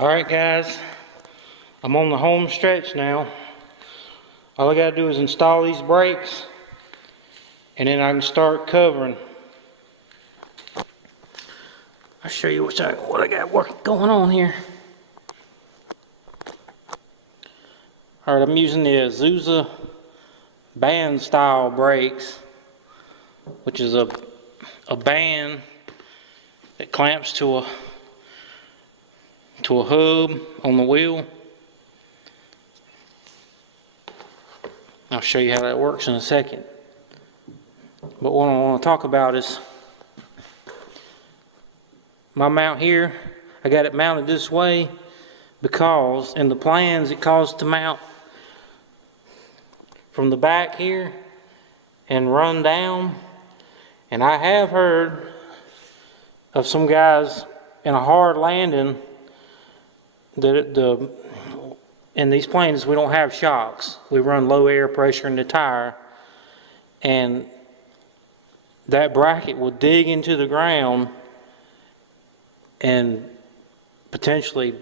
Alright guys, I'm on the home stretch now. All I gotta do is install these brakes and then I can start covering. I'll show you what I got going on here. Alright, I'm using the Azusa band style brakes, which is a band that clamps to a hub on the wheel. I'll show you how that works in a second. But what I want to talk about is my mount here. I got it mounted this way because in the plans it calls to mount from the back here and run down. And I have heard of some guys in a hard landing that in these planes we don't have shocks. We run low air pressure in the tire, and that bracket will dig into the ground and potentially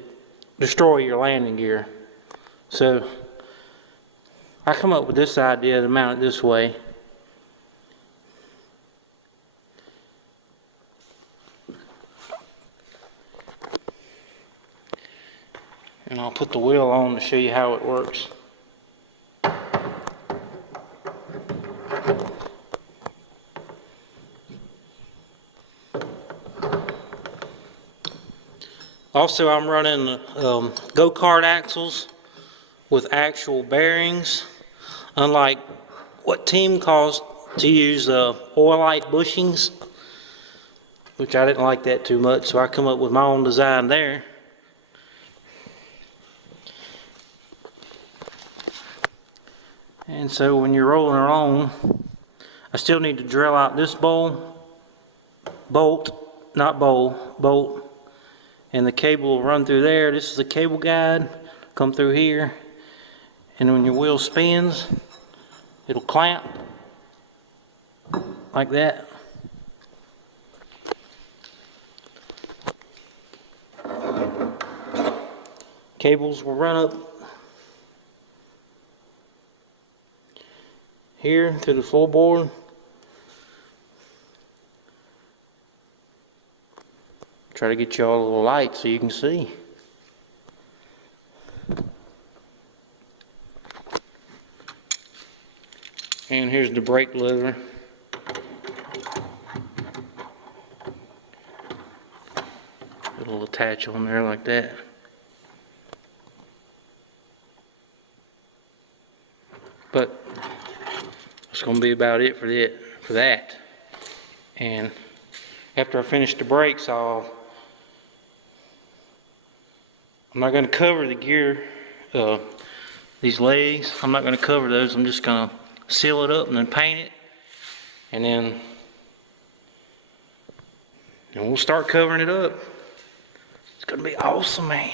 destroy your landing gear. So I come up with this idea to mount it this way. And I'll put the wheel on to show you how it works. Also, I'm running go-kart axles with actual bearings, unlike what Team calls to use oilite bushings, which I didn't like that too much, so I come up with my own design there. And so when you're rolling along, I still need to drill out this bolt, and the cable will run through there. This is the cable guide, come through here, and when your wheel spins, it'll clamp like that. Cables will run up here to the floorboard. Try to get you all a little light so you can see. And here's the brake lever. It'll attach on there like that. But that's going to be about it for that. And after I finish the brakes, I'm not going to cover the gear, these legs. I'm not going to cover those. I'm just going to seal it up and then paint it, and then we'll start covering it up. It's going to be awesome, man.